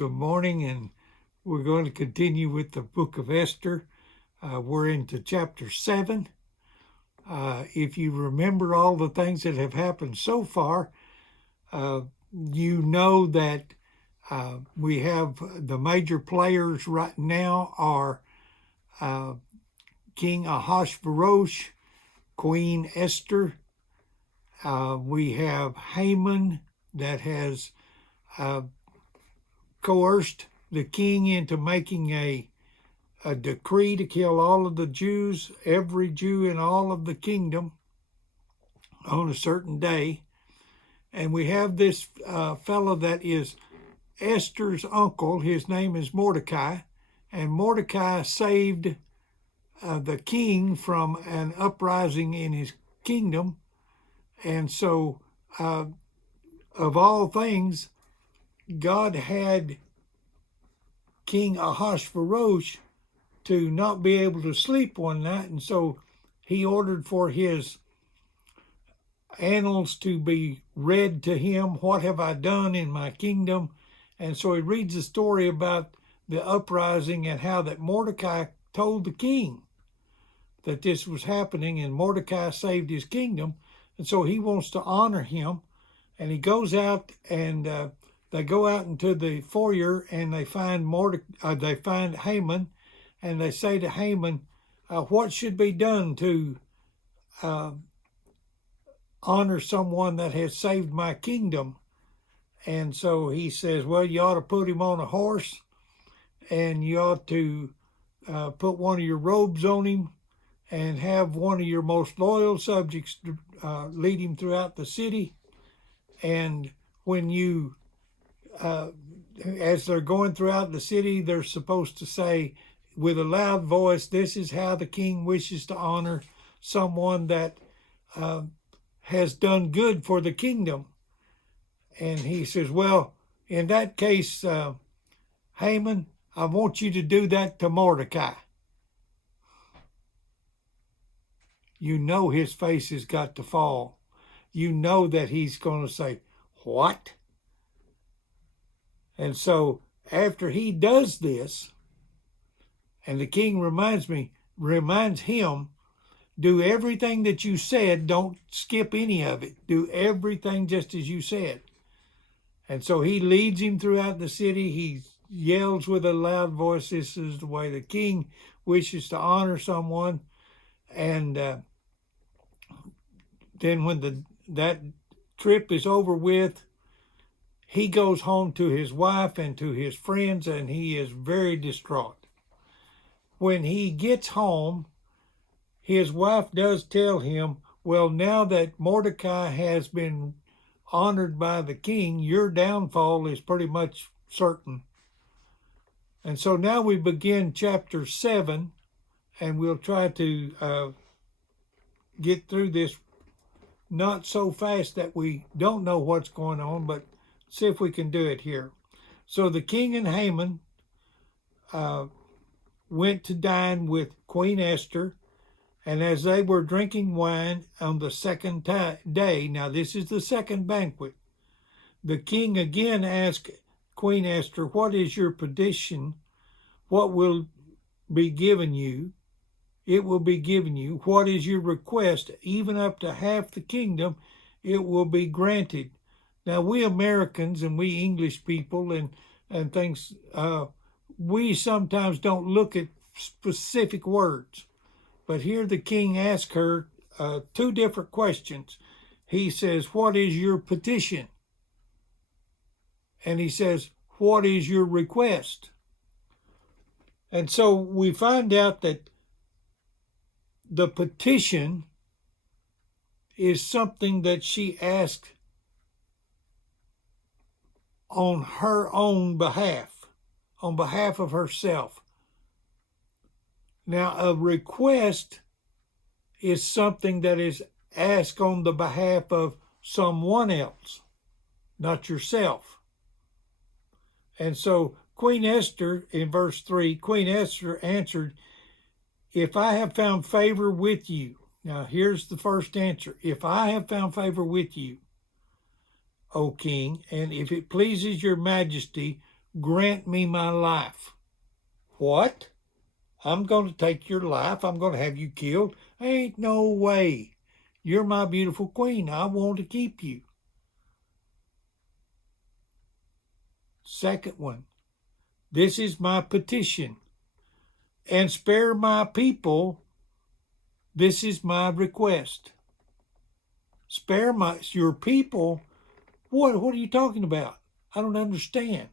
Good morning, and we're going to continue with the book of Esther. We're into chapter 7. If you remember all the things that have happened so far, you know that we have the major players right now are King Ahasuerus, Queen Esther. We have Haman that has coerced the king into making a decree to kill all of the Jews, every Jew in all of the kingdom, on a certain day. And we have this fellow that is Esther's uncle. His name is Mordecai. And Mordecai saved the king from an uprising in his kingdom. And so, of all things, God had King Ahasuerus to not be able to sleep one night, and so he ordered for his annals to be read to him. What have I done in my kingdom? And so he reads the story about the uprising and how that Mordecai told the king that this was happening, and Mordecai saved his kingdom, and so he wants to honor him. And he goes out, and they go out into the foyer, and they find Haman, and they say to Haman, "What should be done to honor someone that has saved my kingdom?" And so he says, "Well, you ought to put him on a horse, and you ought to put one of your robes on him, and have one of your most loyal subjects lead him throughout the city. And when you, as they're going throughout the city, they're supposed to say with a loud voice, 'This is how the king wishes to honor someone that has done good for the kingdom.'" And he says, "Well, in that case, Haman, I want you to do that to Mordecai." You know his face has got to fall. You know that he's going to say, "What?" And so after he does this, and the king reminds him, do everything that you said. Don't skip any of it. Do everything just as you said. And so he leads him throughout the city. He yells with a loud voice, "This is the way the king wishes to honor someone." And then when that trip is over with, he goes home to his wife and to his friends, and he is very distraught. When he gets home, his wife does tell him, "Well, now that Mordecai has been honored by the king, your downfall is pretty much certain." And so now we begin chapter 7, and we'll try to get through this not so fast that we don't know what's going on, but see if we can do it here. So the king and Haman went to dine with Queen Esther, and as they were drinking wine on the second day, now this is the second banquet, the king again asked Queen Esther, "What is your petition? What will be given you? It will be given you. What is your request? Even up to half the kingdom, it will be granted." Now, we Americans and we English people and things, we sometimes don't look at specific words. But here the king asked her two different questions. He says, "What is your petition?" And he says, "What is your request?" And so we find out that the petition is something that she asked on her own behalf, on behalf of herself. Now, a request is something that is asked on the behalf of someone else, not yourself. And so Queen Esther, in verse 3, Queen Esther answered, "If I have found favor with you." Now, here's the first answer. "If I have found favor with you, O king, and if it pleases your majesty, grant me my life. What? I'm going to take your life. I'm going to have you killed. Ain't no way. You're my beautiful queen. I want to keep you. Second one. This is my petition. And spare my people. This is my request. Spare your people? What are you talking about? I don't understand.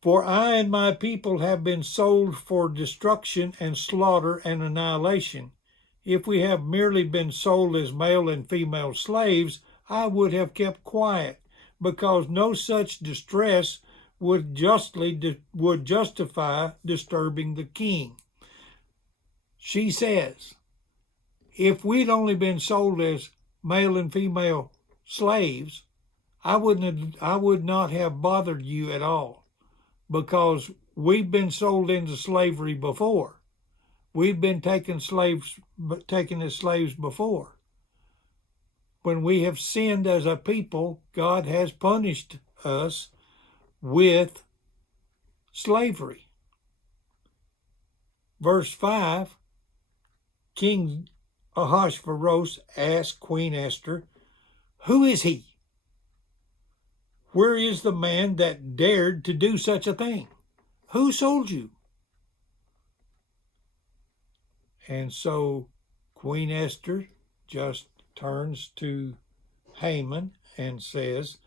For I and my people have been sold for destruction and slaughter and annihilation. If we have merely been sold as male and female slaves, I would have kept quiet, because no such distress would justify disturbing the king. She says, if we'd only been sold as male and female slaves, I would not have bothered you at all, because we've been sold into slavery before. We've been taken as slaves before. When we have sinned as a people, God has punished us with slavery. Verse 5, King Ahasuerus asked Queen Esther, who is he? Where is the man that dared to do such a thing? Who sold you? And so Queen Esther just turns to Haman and says,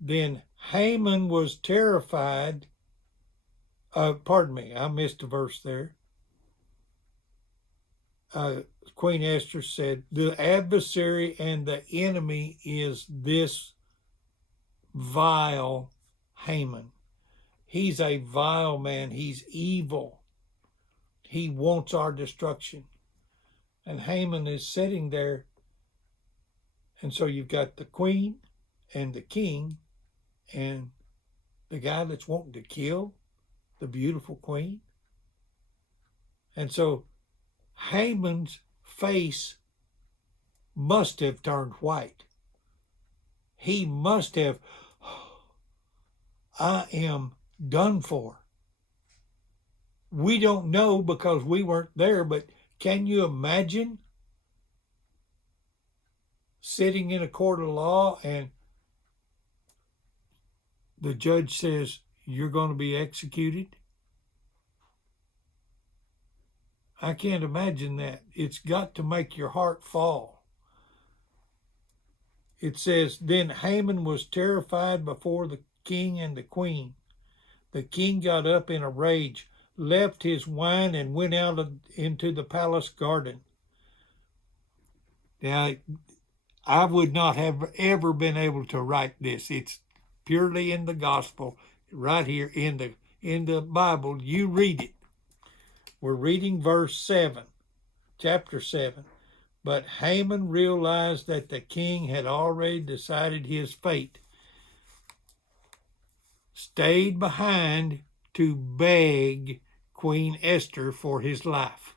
then Haman was terrified. Pardon me, I missed a verse there. Queen Esther said, the adversary and the enemy is this vile Haman. He's a vile man. He's evil. He wants our destruction. And Haman is sitting there. And so you've got the queen and the king and the guy that's wanting to kill the beautiful queen. And so Haman's face must have turned white. He must have, I am done for. We don't know because we weren't there, but can you imagine sitting in a court of law and the judge says, you're going to be executed? I can't imagine that. It's got to make your heart fall. It says, then Haman was terrified before the king and the queen. The king got up in a rage, left his wine, and went out into the palace garden. Now, I would not have ever been able to write this. It's purely in the gospel, right here in the Bible. You read it. We're reading verse 7, chapter 7. But Haman realized that the king had already decided his fate, stayed behind to beg Queen Esther for his life.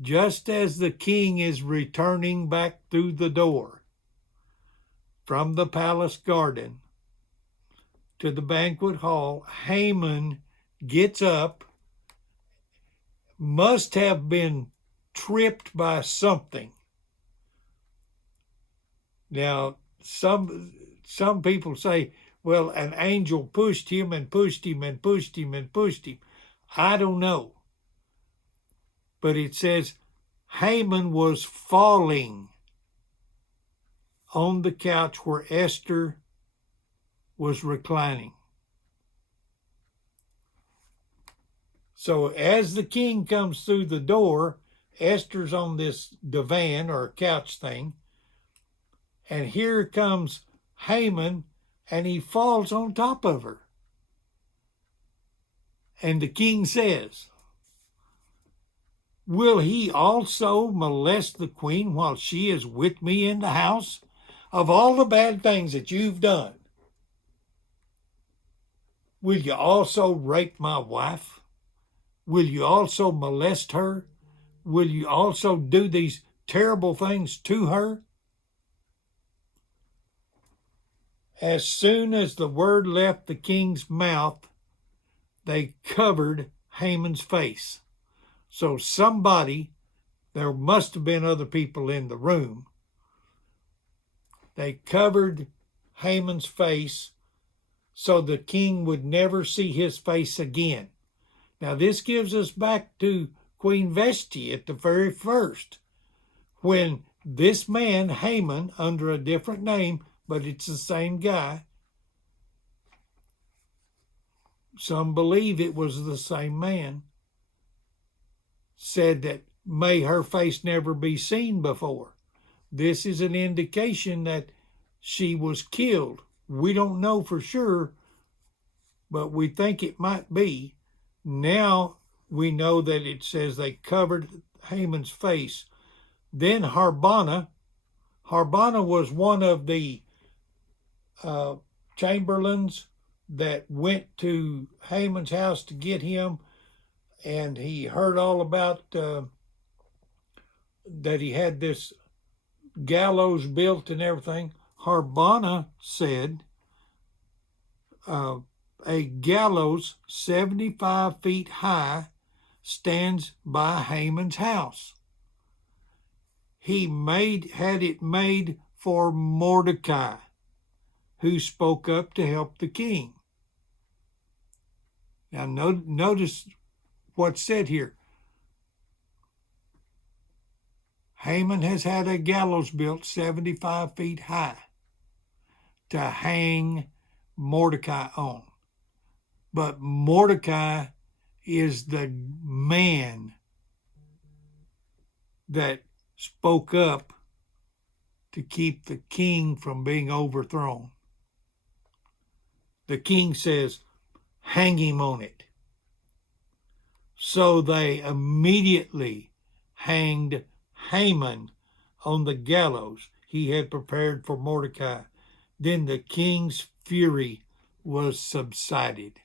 Just as the king is returning back through the door from the palace garden to the banquet hall, Haman gets up, must have been tripped by something. Now, some people say, well, an angel pushed him and pushed him and pushed him and pushed him. I don't know. But it says Haman was falling on the couch where Esther was reclining. So as the king comes through the door, Esther's on this divan or couch thing, and here comes Haman, and he falls on top of her. And the king says, will he also molest the queen while she is with me in the house? Of all the bad things that you've done, will you also rape my wife? Will you also molest her? Will you also do these terrible things to her? As soon as the word left the king's mouth, they covered Haman's face. So somebody, there must have been other people in the room, they covered Haman's face so the king would never see his face again. Now this gives us back to Queen Vashti at the very first, when this man, Haman, under a different name, but it's the same guy, some believe it was the same man, said that may her face never be seen before. This is an indication that she was killed. We don't know for sure, but we think it might be. Now we know that it says they covered Haman's face. Then Harbona was one of the chamberlains that went to Haman's house to get him, and he heard all about that he had this gallows built and everything. Harbona said a gallows 75 feet high stands by Haman's house. He had it made for Mordecai, who spoke up to help the king. Now notice what's said here. Haman has had a gallows built 75 feet high to hang Mordecai on. But Mordecai is the man that spoke up to keep the king from being overthrown. The king says, hang him on it. So they immediately hanged Haman on the gallows he had prepared for Mordecai. Then the king's fury was subsided.